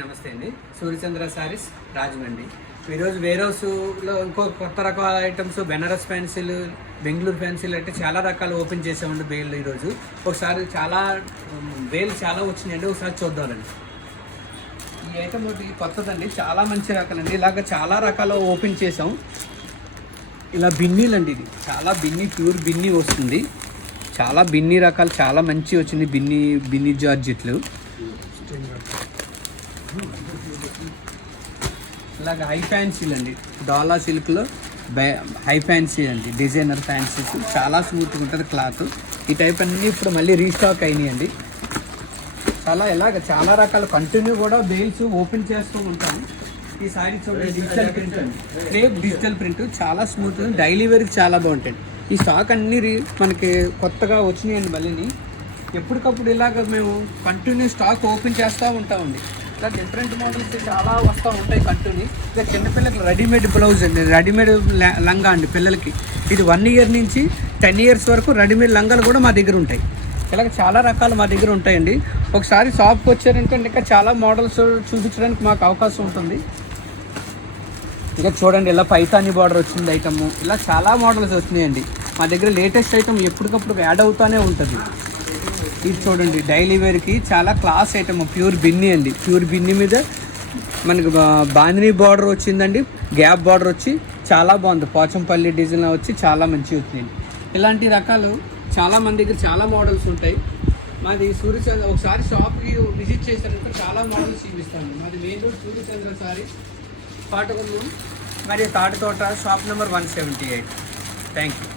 నమస్తే అండి. సూర్యచంద్ర సారీస్ రాజమండ్రి. ఈరోజు వేర్ హౌస్లో ఇంకో కొత్త రకాల ఐటమ్స్ బెనారస్ ఫ్యాన్సీలు, బెంగళూరు ఫ్యాన్సీలు అంటే చాలా రకాలు ఓపెన్ చేసామండి బేళ్ళు. ఈరోజు ఒకసారి చాలా వేలు చాలా వచ్చినాయండి, ఒకసారి చూద్దామండి. ఈ ఐటమ్ ఒకటి కొత్తదండి, చాలా మంచి రకాలండి. ఇలాగ చాలా రకాలు ఓపెన్ చేసాం. ఇలా బిన్నీలు అండి, ఇది చాలా బిన్నీ, ప్యూర్ బిన్నీ వస్తుంది. చాలా బిన్నీ రకాలు చాలా మంచి వచ్చింది. బిన్నీ జార్జెట్లు ఇలాగ హై ఫ్యాన్సీలు అండి, డాలా సిల్క్లో హై ఫ్యాన్సీ అండి, డిజైనర్ ఫ్యాన్సీస్ చాలా స్మూత్గా ఉంటుంది క్లాత్. ఈ టైప్ అన్నీ ఇప్పుడు మళ్ళీ రీస్టాక్ అయినాయి అండి. చాలా రకాల కంటిన్యూ కూడా బేల్స్ ఓపెన్ చేస్తూ ఉంటాం. ఈ సారీ చూడండి, డిజిటల్ ప్రింట్ అండి, క్రేప్ డిజిటల్ ప్రింట్ చాలా స్మూత్, డైలీ వేర్కి చాలా బాగుంటుంది. ఈ స్టాక్ అన్నీ మనకి కొత్తగా వచ్చినాయండి. మళ్ళీ ఎప్పటికప్పుడు ఇలాగ మేము కంటిన్యూ స్టాక్ ఓపెన్ చేస్తూ ఉంటామండి. ఇలా డిఫరెంట్ మోడల్స్ చాలా వస్తూ ఉంటాయి కంటిన్యూ. ఇక చిన్నపిల్లలకి రెడీమేడ్ బ్లౌజ్ అండి, రెడీమేడ్ లంగా అండి పిల్లలకి. ఇది 1 ఇయర్ నుంచి 10 ఇయర్స్ వరకు రెడీమేడ్ లంగాలు కూడా మా దగ్గర ఉంటాయి. ఇలాగ చాలా రకాలు మా దగ్గర ఉంటాయండి. ఒకసారి షాప్కి వచ్చారంటే ఇంకా చాలా మోడల్స్ చూపించడానికి మాకు అవకాశం ఉంటుంది. ఇక చూడండి, ఇలా పైతానీ బార్డర్ వచ్చింది ఐటమ్, ఇలా చాలా మోడల్స్ వచ్చినాయండి మా దగ్గర. లేటెస్ట్ ఐటమ్ ఎప్పటికప్పుడు యాడ్ అవుతూనే ఉంటుంది. ఇది చూడండి, డైలీ వేర్కి చాలా క్లాస్ ఐటమ్, ప్యూర్ బిన్నీ అండి. ప్యూర్ బిన్నీ మీద మనకు బాందినీ బార్డర్ వచ్చిందండి, గ్యాప్ బార్డర్ వచ్చి చాలా బాగుంది. పోచంపల్లి డిజైన్ వచ్చి చాలా మంచిగా వచ్చిందండి. ఇలాంటి రకాలు చాలా మంది దగ్గర చాలా మోడల్స్ ఉంటాయి. మాది సూర్యచంద్ర, ఒకసారి షాప్కి విజిట్ చేశారంటే చాలా మోడల్స్ చూపిస్తాను. మాది మెయిన్ రోడ్ సూర్యచంద్ర సారీ, పాటగుండం మరియు Tatithota, shop number 178. Thank you.